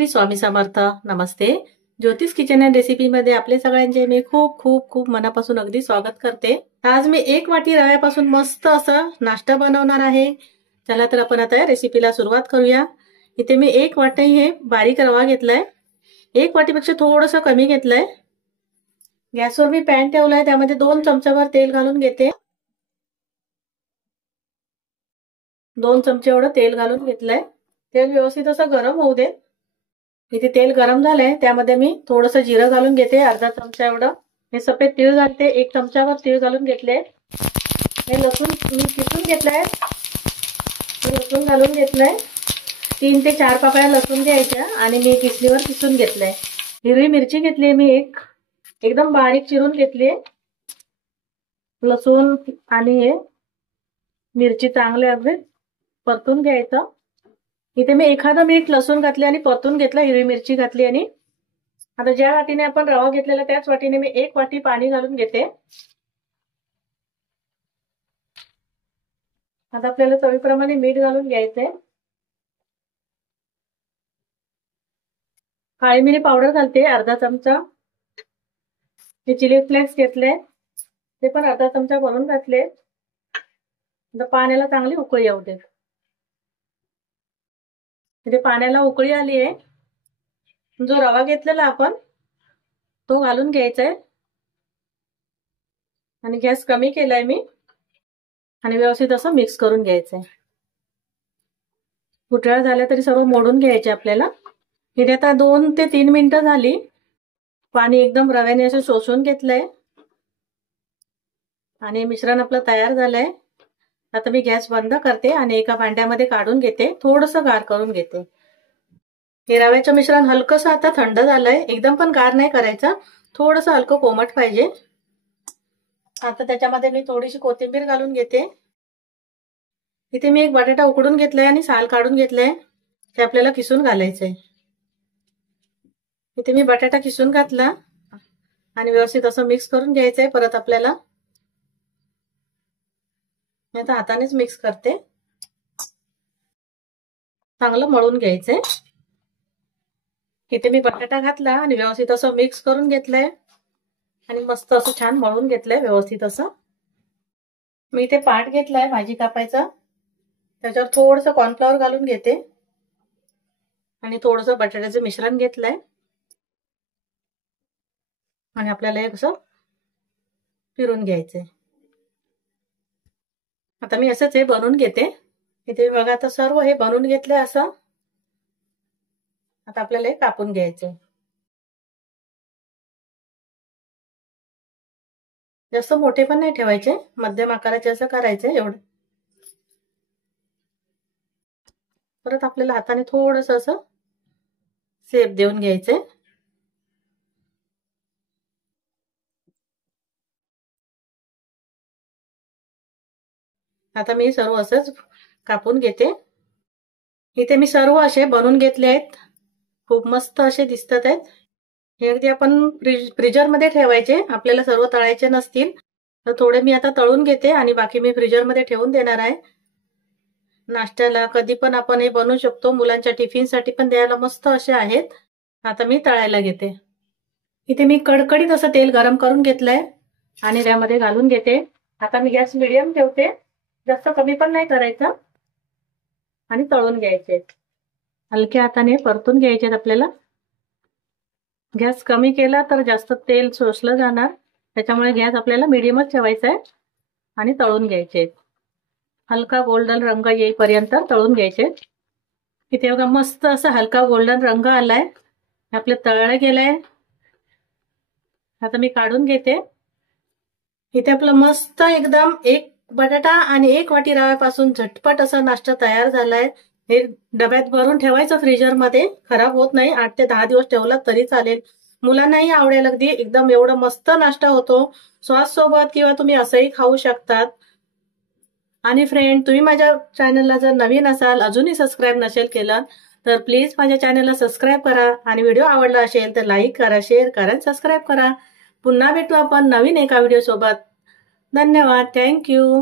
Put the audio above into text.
श्री स्वामी समर्थ. नमस्ते. ज्योतिष kitchen and recipe मध्ये आपले सगळ्यांचे मी खूप खूप खूप मनापासून अगदी स्वागत करते. आज मी 1 वाटी रव्यापासून मस्त असा नाश्ता बनवणार आहे. चला तर आपण आता रेसिपीला सुरुवात करूया. इथे मी 1 वाटी हे बारीक रवा घेतलाय. 1 वाटीपेक्षा थोडंसं कमी घेतलंय. गॅसवर मी पॅन ठेवलाय, त्यामध्ये 2 चमचाभर तेल घालून घेते. 2 चमचे एवढं तेल घालून घेतलंय. तेल व्यवस्थित असं गरम होऊ दे. इथे तेल गरम झालंय, त्यामध्ये मी थोडंसं जिरं घालून घेते, अर्धा चमचा एवढं. हे सफेद तीळ घालते, 1 चमचाभर तीळ घालून घेतले. हे लसूण मी किसून घेतलाय, लसूण घालून घेतलाय. 3 ते 4 पाकळ्या लसूण घ्यायच्या आणि मी किसणीवर किसून घेतलाय. हिरवी मिरची घेतली मी एकदम बारीक चिरून घेतली. लसूण आणि हे मिरची चांगले अगदी परतून घ्यायचं. इथे मी 1 मिनिट लसूण घातले आणि परतून घेतला. हिरवी मिरची घातली आणि आता ज्या वाटीने आपण रवा घेतलेला त्याच वाटीने मी 1 वाटी पाणी घालून घेते. आता आपल्याला चवीप्रमाणे मीठ घालून घ्यायचंय. काळी मिरी पावडर घालते, अर्धा चमचा. हे चिली फ्लेक्स घेतले, ते पण अर्धा चमचा भरून घातले. आता पाण्याला चांगली उकळी येऊ दे. इथे पाण्याला उकळी आली आहे. जो रवा घेतलेला आपण तो घालून घ्यायचा आहे आणि गॅस कमी केलाय मी आणि व्यवस्थित असं मिक्स करून घ्यायचंय. गुठळ्या झाल्या तरी सर्व मोडून घ्यायचे आपल्याला. इथे आता 2 ते 3 मिनिटं झाली. पाणी एकदम रव्याने असं शोषून घेतलंय आणि मिश्रण आपलं तयार झालंय. आता मी गॅस बंद करते आणि एका भांड्यामध्ये काढून घेते, थोडंसं गार करून घेते. हे रव्याचं मिश्रण हलकंसं आता थंड झालंय, एकदम पण गार नाही करायचं, थोडंसं हलकं कोमट पाहिजे. आता त्याच्यामध्ये मी थोडीशी कोथिंबीर घालून घेते. इथे मी 1 बटाटा उकडून घेतलाय आणि साल काढून घेतलाय, ते आपल्याला किसून घालायचंय. इथे मी बटाटा किसून घातला आणि व्यवस्थित असं मिक्स करून घ्यायचंय. परत आपल्याला मी आता हातानेच मिक्स करते. चांगलं मळून घ्यायचंय. इथे मी बटाटा घातला आणि व्यवस्थित असं मिक्स करून घेतलंय आणि मस्त असं छान मळून घेतलंय व्यवस्थित असं. मी इथे पाट घेतलाय भाजी कापायचा, त्याच्यावर थोडंसं कॉर्नफ्लॉवर घालून घेते आणि थोडंसं बटाट्याचं मिश्रण घेतलंय आणि आपल्याला हे असं फिरून घ्यायचंय. आता मी असंच हे बनवून घेते. इथे बघा आता सर्व हे बनवून घेतलंय असं. आता आपल्याला हे कापून घ्यायचंय. जास्त मोठे पण नाही ठेवायचे, मध्यम आकाराचे असं करायचंय एवढं. परत आपल्याला हाताने थोडंसं असं शेप देऊन घ्यायचंय. आता मी सर्व असंच कापून घेते. इथे मी सर्व असे बनवून घेतले आहेत, खूप मस्त असे दिसतात आहेत. हे अगदी आपण फ्रीजर मध्ये ठेवायचे, आपल्याला सर्व तळायचे नसतील तर थोडे मी आता तळून घेते आणि बाकी मी फ्रीजर मध्ये ठेवून देणार आहे. नाश्त्याला कधी पण आपण हे बनवू शकतो, मुलांच्या टिफिनसाठी पण द्यायला मस्त असे आहेत. आता मी तळायला घेते. इथे मी कडकडीत असं तेल गरम करून घेतलंय आणि त्यामध्ये घालून घेते. आता मी गॅस मीडियम ठेवते, जास्त कमी पण नाही करायचं आणि तळून घ्यायचे. हलक्या हाताने परतून घ्यायचे आपल्याला. गॅस कमी केला तर जास्त तेल शोषलं जाणार, त्याच्यामुळे गॅस आपल्याला मीडियमच ठेवायचा आहे आणि तळून घ्यायचे. हलका गोल्डन रंग येईपर्यंत तळून घ्यायचे. इथे बघा मस्त असा हलका गोल्डन रंग आलाय, आपले तळले गेलाय. आता मी काढून घेते. इथे आपलं मस्त एकदम 1 बटाटा आणि 1 वाटी रव्यापासून झटपट असा नाश्ता तयार झालाय. हे डब्यात भरून ठेवायचं फ्रीजर मध्ये, खराब होत नाही. 8 ते 10 दिवस ठेवला तरी चालेल, मुलांनाही आवडेल अगदी. एकदम एवढं मस्त नाश्ता होतो सॉस सोबत, किंवा तुम्ही असंही खाऊ शकतात. आणि फ्रेंड, तुम्ही माझ्या चॅनलला जर नवीन असाल, अजूनही सबस्क्राईब नसेल केलं तर प्लीज माझ्या चॅनलला सबस्क्राईब करा आणि व्हिडिओ आवडला असेल तर लाईक करा, शेअर करा, सबस्क्राईब करा. पुन्हा भेटू आपण नवीन एका व्हिडिओ सोबत. धन्यवाद. थँक्यू.